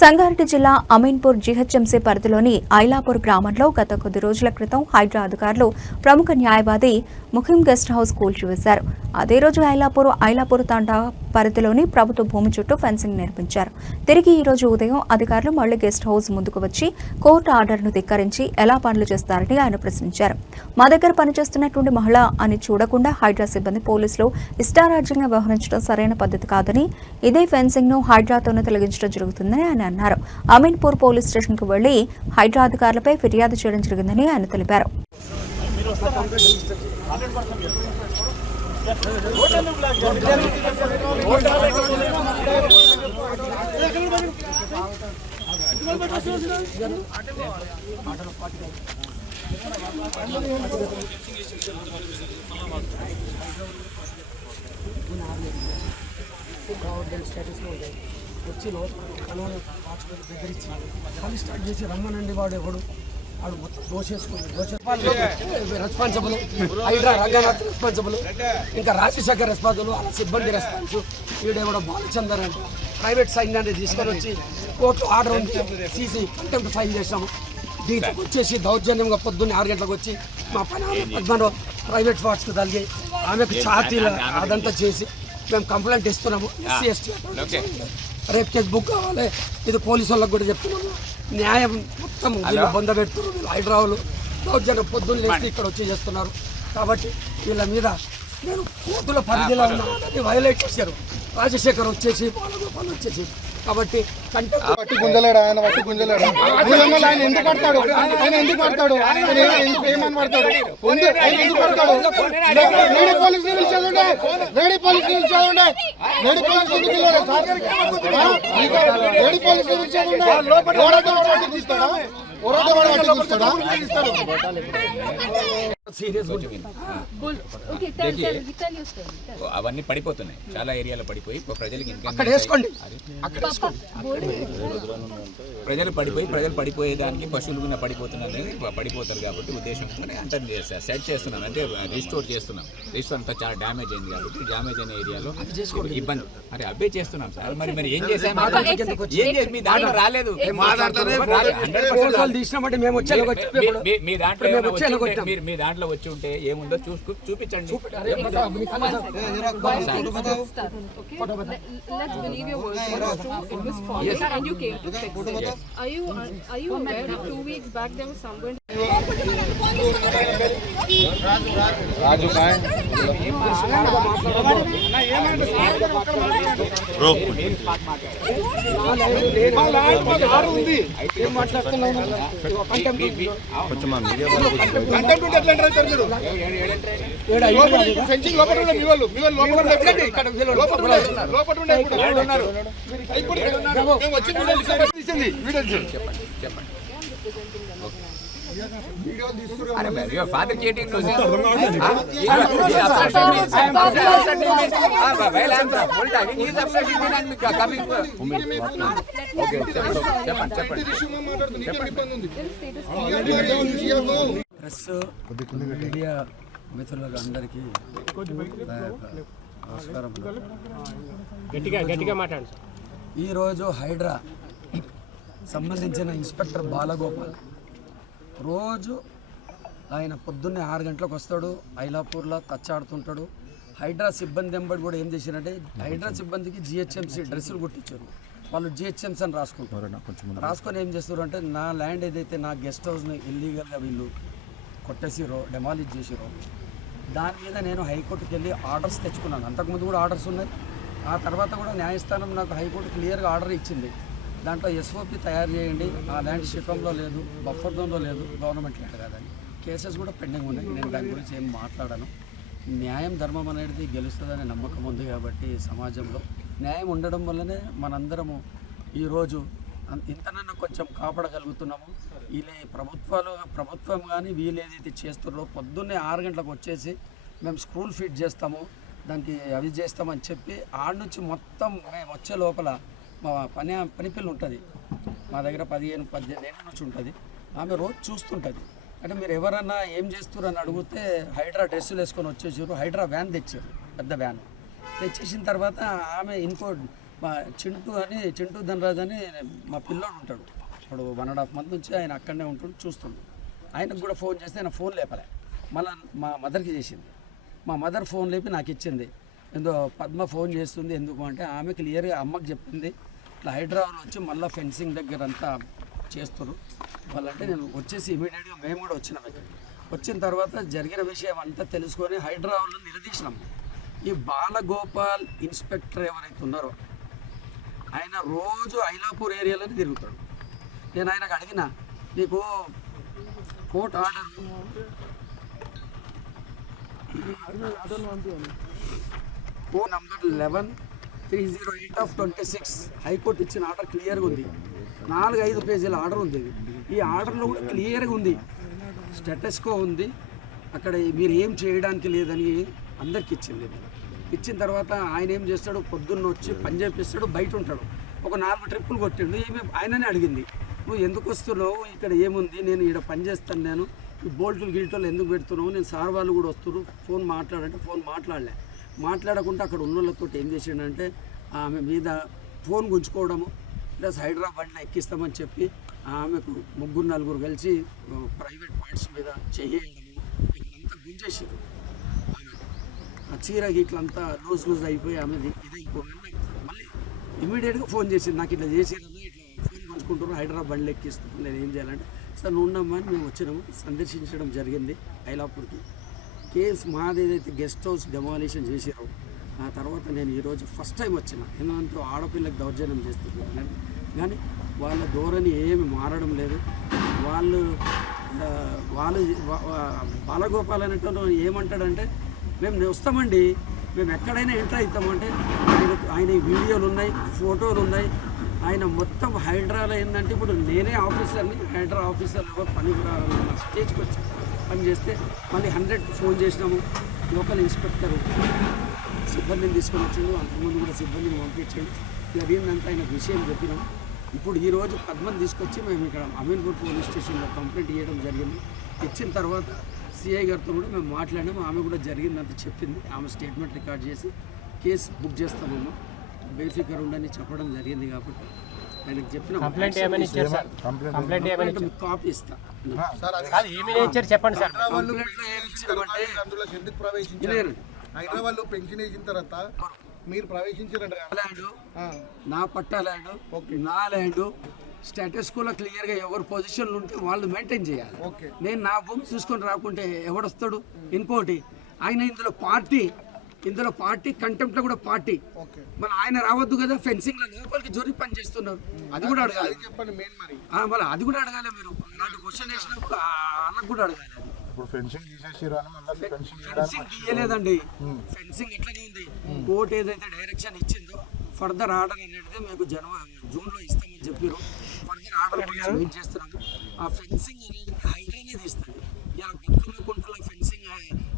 సంగారెడ్డి జిల్లా అమీన్పూర్ జీహెచ్ఎంసీ పరిధిలోని ఐలాపూర్ గ్రామంలో గత కొద్ది రోజుల క్రితం హైడ్రా అధికారులు ప్రముఖ న్యాయవాది ముఖిం గెస్ట్ హౌస్ కూల్చివేశారు. అదే రోజు ఐలాపూర్ తాండా పరిధిలోని ప్రభుత్వ భూమి చుట్టూ ఫెన్సింగ్ నిర్మించారు. తిరిగి ఈ రోజు ఉదయం అధికారులు మళ్లీ గెస్ట్ హౌస్ ముందుకు వచ్చి కోర్టు ఆర్డర్ను ధిక్కరించి ఎలా పనులు చేస్తారని ఆయన ప్రశ్నించారు. మా దగ్గర పనిచేస్తున్నటువంటి మహిళ అని చూడకుండా హైడ్రా సిబ్బంది పోలీసులు ఇష్టారాజ్యంగా వ్యవహరించడం సరైన పద్ధతి కాదని, ఇదే ఫెన్సింగ్ ను హైడ్రాతోనే తొలగించడం జరుగుతుందని ఆయన అన్నారు. అమీన్పూర్ పోలీస్ స్టేషన్ కు వెళ్లి హైడ్రా అధికారులపై ఫిర్యాదు చేయడం జరిగిందని ఆయన తెలిపారు. వచ్చి బెదిరించి ఖాళీ స్టార్ట్ చేసి రమ్మనండి వాడు ఎవడు వాడు మొత్తం రెస్పాన్సిబుల్, హైడ్రా రంగనాథ్ రెస్పాన్సిబుల్, ఇంకా రాజశేఖర్ రెస్పాన్సిబుల్, వాళ్ళ సిబ్బంది రెస్పాన్స్. వీడెవడో బాలచందర్ అంటే ప్రైవేట్ సైన్ అనేది తీసుకొని వచ్చి కోర్టు ఆర్డర్ ఉంది సీసీ కంటెంప్ట్ ఫైల్ చేసాము. దీంట్లో వచ్చేసి దౌర్జన్యంగా పొద్దున్నే 6 గంటలకు వచ్చి మా పద్మలో ప్రైవేట్ ఫాట్స్కి తలిగి ఆమెకు ఛాతీలు అదంతా చేసి మేము కంప్లైంట్ ఇస్తున్నాము. ఎస్సీ ఎస్టీ రేపు కేసు బుక్ కావాలి. ఇది పోలీసు వాళ్ళకి కూడా చెప్తున్నాము. న్యాయం మొత్తం బొంద పెడుతున్నారు. వీళ్ళు హైదరాబాద్లో దౌర్జన్యం పొద్దున్న లేచి ఇక్కడ వచ్చి చేస్తున్నారు. కాబట్టి వీళ్ళ మీద నేను కోర్టుల పరిధిలో ఉన్న వైలేట్ చేశారు. రాజశేఖర్ వచ్చేసి బాలగోపాల్ వచ్చేసి కాబట్టి వట్టి గుంజలేడు ఆయన, వట్టి గుంజలేడు. ఆయన ఎందుకు పడతాడు? ఆయన ఎందుకు పడతాడు? ఏమని పడతాడు? ఆయన ఎందుకు పడతాడు? లేడీ పోలీస్ నిలిచేదండి, లేడీ పోలీస్ నిలిచేదండి, లేడీ పోలీస్ ఎందుకు వెళ్ళారు సార్? లేడీ పోలీస్ నిలిచేదండి. ఓడతో వాటికి తీస్తాడా? ఓడతో వాటికి తీస్తాడా? అవన్నీ పడిపోతున్నాయి, చాలా ఏరియాలో పడిపోయి ప్రజలకి ప్రజలు పడిపోయేదానికి పశువులు పడిపోతున్నది పడిపోతారు కాబట్టి ఉద్దేశంతోనే అంటే సెట్ చేస్తున్నాం, అంటే రిస్టోర్ చేస్తున్నాం. రిస్టోర్ అంతా చాలా డ్యామేజ్ అయింది కాబట్టి డ్యామేజ్ అయిన ఏరియాలో ఇబ్బంది అరే అబ్బే చేస్తున్నాం సార్. మరి ఏం చేసాము? మీ దాంట్లో రాలేదు, మీ దాంట్లో వచ్చి ఉంటే ఏముందో చూపించండి. రాజు ఫెన్సింగ్ లోపల మీ వాళ్ళు ఫాదర్ చీటింగ్ ప్రెస్ మీడియా మిత్రులకు అందరికీ నమస్కారం. ఈరోజు హైడ్రా సంబంధించిన ఇన్స్పెక్టర్ బాలగోపాల్ రోజు ఆయన పొద్దున్నే 6 గంటలకు వస్తాడు, ఐలాపూర్లో తచ్చాడుతుంటాడు. హైడ్రా సిబ్బంది వెంబడి కూడా ఏం చేశారంటే హైడ్రా సిబ్బందికి జిహెచ్ఎంసీ డ్రెస్సులు కుట్టించారు. వాళ్ళు జిహెచ్ఎంసీ అని రాసుకొని ఏం చేస్తారు అంటే నా ల్యాండ్ ఏదైతే నా గెస్ట్ హౌస్ని ఇల్లీగల్గా వీళ్ళు కొట్టేసిరో డెమాలిష్ చేసిరో దాని మీద నేను హైకోర్టుకి వెళ్ళి ఆర్డర్స్ తెచ్చుకున్నాను. అంతకుముందు కూడా ఆర్డర్స్ ఉన్నాయి. ఆ తర్వాత కూడా న్యాయస్థానం నాకు హైకోర్టు క్లియర్గా ఆర్డర్ ఇచ్చింది. దాంట్లో ఎస్ఓపి తయారు చేయండి, ఆ ల్యాండ్ శిఖంలో లేదు, బఫర్ జోన్లో లేదు, గవర్నమెంట్ ల్యాండ్ కాదని కేసెస్ కూడా పెండింగ్ ఉన్నాయి. నేను దాని గురించి ఏం మాట్లాడాను. న్యాయం ధర్మం అనేది గెలుస్తుందనే నమ్మకం ఉంది కాబట్టి సమాజంలో న్యాయం ఉండడం వల్లనే మనందరము ఈరోజు ఇంతనన్నా కొంచెం కాపాడగలుగుతున్నాము. వీళ్ళే ప్రభుత్వం కానీ వీళ్ళు ఏదైతే చేస్తున్నారో పొద్దున్నే 6 గంటలకు వచ్చేసి మేము స్కూల్ ఫిట్ చేస్తాము, దానికి అవి చేస్తామని చెప్పి ఆడ నుంచి మొత్తం మేము వచ్చే లోపల మా పనిపిల్ల ఉంటుంది మా దగ్గర 15-18 ఏళ్ళ నుంచి ఉంటుంది. ఆమె రోజు చూస్తుంటుంది. అంటే మీరు ఎవరన్నా ఏం చేస్తారు అని అడిగితే హైడ్రా డ్రెస్సులు వేసుకొని వచ్చేసారు. హైడ్రా వ్యాన్ తెచ్చారు, పెద్ద వ్యాన్ తెచ్చేసిన తర్వాత ఆమె ఇంకో మా చింటూ ధనరాజ్ అని మా పిల్లోడు ఉంటాడు. ఇప్పుడు 1.5 month నుంచి ఆయన అక్కడనే ఉంటుండు, చూస్తుండు. ఆయనకు కూడా ఫోన్ చేస్తే ఆయన ఫోన్ లేపలే, మళ్ళీ మా మదర్కి చేసింది. మా మదర్ ఫోన్ లేపి నాకు ఇచ్చింది. ఎందుకో పద్మ ఫోన్ చేస్తుంది ఎందుకు అంటే ఆమె క్లియర్గా అమ్మకి చెప్పింది, ఇట్లా హైదరాబాద్లో వచ్చి మళ్ళీ ఫెన్సింగ్ దగ్గర అంతా చేస్తారు వాళ్ళంటే. నేను వచ్చేసి ఇమీడియట్గా మేము కూడా వచ్చినాం. ఇక్కడ వచ్చిన తర్వాత జరిగిన విషయం అంతా తెలుసుకొని హైదరాబాద్లో నిలదీసినాం. ఈ బాలగోపాల్ ఇన్స్పెక్టర్ ఎవరైతే ఉన్నారో ఆయన రోజు ఐలాపూర్ ఏరియాలోనే తిరుగుతాడు. నేను ఆయనకు అడిగిన, నీకు court order code number 11/308/26 high court ఇచ్చిన ఆర్డర్ క్లియర్గా ఉంది. 4-5 పేజీల ఆర్డర్ ఉంది. ఈ ఆర్డర్లో కూడా క్లియర్గా ఉంది, స్టేటస్కో ఉంది, అక్కడ మీరు ఏం చేయడానికి లేదని అందరికి ఇచ్చింది. ఇచ్చిన తర్వాత ఆయన ఏం చేస్తాడు, పొద్దున్న వచ్చి పని చేపిస్తాడు, బయట ఉంటాడు. ఒక 4 ట్రిప్పులు కొట్టిండు. ఏమి ఆయననే అడిగింది, నువ్వు ఎందుకు వస్తున్నావు, ఇక్కడ ఏముంది, నేను ఇక్కడ పని చేస్తాను, నేను ఈ బోల్టులు గిల్టోలు ఎందుకు పెడుతున్నావు, నేను సార్ వాళ్ళు కూడా వస్తున్నారు, ఫోన్ మాట్లాడంటే ఫోన్ మాట్లాడకుండా అక్కడ ఉన్న వాళ్ళతో ఏం చేసిండంటే ఆమె మీద ఫోన్ గుంజుకోవడము, ప్లస్ హైదరాబాద్లో ఎక్కిస్తామని చెప్పి ఆమెకు 3-4 కలిసి ప్రైవేట్ పార్ట్స్ మీద చేయడము, ఇక్కడంతా గుంజేసారు. ఆ చీర ఇట్లంతా లూజ్ అయిపోయి ఆమె ఇదైపోయి మళ్ళీ ఇమీడియట్గా ఫోన్ చేసింది, నాకు ఇట్లా చేసేదన్నా ఇట్లా ఫోన్ గుంజుకుంటున్నారు, హైదరాబాద్లో ఎక్కిస్తున్నాను, నేను ఏం చేయాలంటే సార్ నువ్వు ఉండమ్మా అని మేము వచ్చినాము. సందర్శించడం జరిగింది ఐలాపూర్కి. కేసు మాది ఏదైతే గెస్ట్ హౌస్ డెమాలిషన్ చేసారో ఆ తర్వాత నేను ఈరోజు ఫస్ట్ టైం వచ్చిన. ఎందుకంటే ఆడపిల్లకి దౌర్జన్యం చేస్తున్నారు కానీ వాళ్ళ ధోరణి ఏమి మారడం లేదు. వాళ్ళు బాలగోపాల్ అనేటువంటి ఏమంటాడంటే, మేము వస్తామండి, మేము ఎక్కడైనా ఎంటర్ అవుతామంటే ఆయన వీడియోలు ఉన్నాయి, ఫోటోలు ఉన్నాయి. ఆయన మొత్తం హైడ్రాలో ఏంటంటే ఇప్పుడు నేనే ఆఫీసర్ని, హైడ్రా ఆఫీసర్లు ఎవరు పనికి రావాలన్న స్టేజ్కి వచ్చి పని చేస్తే మళ్ళీ 100కి ఫోన్ చేసినాము. లోకల్ ఇన్స్పెక్టర్ సిబ్బందిని తీసుకొని వచ్చిండు, అంతకుముందు కూడా సిబ్బందిని పంపించండి. జరిగిందంటే ఆయన విషయం చెప్పినాం. ఇప్పుడు ఈరోజు పద్మని తీసుకొచ్చి మేము ఇక్కడ అమీన్పూర్ పోలీస్ స్టేషన్లో కంప్లైంట్ ఇవ్వడం జరిగింది. ఇచ్చిన తర్వాత సిఐ గారితో కూడా మేము మాట్లాడాము. ఆమె కూడా జరిగిందంత చెప్పింది. ఆమె స్టేట్మెంట్ రికార్డ్ చేసి కేసు బుక్ చేస్తామమ్మా, బేఫికర్ ఉండని చెప్పడం జరిగింది. కాబట్టి ఆయనకు చెప్పిన కంప్లైంట్ ఏమని ఇచ్చారు సార్? కంప్లైంట్ ఏమని ఇచ్చారు? కాపీ ఇస్తా. కాదు ఏమని ఇచ్చారు చెప్పండి సార్. అందులోకి ఎందుకు ప్రవేశించారు? హైదరాబాద్లో పెన్షన్ వేసిన తర్వాత మీరు ప్రవేశించారంట. నా పట్టా ల్యాండ్, నా ల్యాండ్ స్టేటస్ కూడా క్లియర్గా ఎవరు పొజిషన్లు ఉంటే వాళ్ళు మెయింటైన్ చేయాలి. నేను నా భూమి చూసుకొని రాకుంటే ఎవడొస్తాడు? ఇంకోటి ఆయన ఇందులో పార్టీ కంటెంప్ట్లో కూడా పార్టీ, మరి ఆయన రావద్దు కదా. ఫెన్సింగ్ లో లోపలికి జొరి పని చేస్తున్నారు, అది కూడా అడగాలి. మళ్ళీ అది కూడా అడగాలి. మీరు అలాంటి క్వశ్చన్ వేసినప్పుడు వాళ్ళకి కూడా అడగాలి. ఫెన్సింగ్ తీయలేదండి, ఫెన్సింగ్ ఎట్లనే ఉంది. కోర్టు ఏదైతే డైరెక్షన్ ఇచ్చిందో ఫర్దర్ ఆర్డర్ అనేది మీకు జూన్లో ఇస్తామని చెప్పారు. ఫర్దర్ ఆర్డర్ వెయిట్ చేస్తున్నాము. ఆ ఫెన్సింగ్ అనేది హైడ్రానే తీస్తుంది. ఇలా బతుకున్న కుంటల ఫెన్సింగ్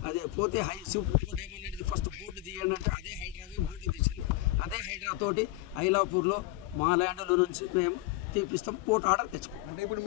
అదే పోతే సుప్రీంకోర్టు ఏమనేది ఫస్ట్ బోర్డు తీయండి అంటే అదే హైడ్రావే బోర్డు తీసింది. అదే హైడ్రా తోటి ఐలాపూర్లో మా ల్యాండ్ల నుంచి మేము తీపిస్తాం. Court order తెచ్చుకోం. అంటే ఇప్పుడు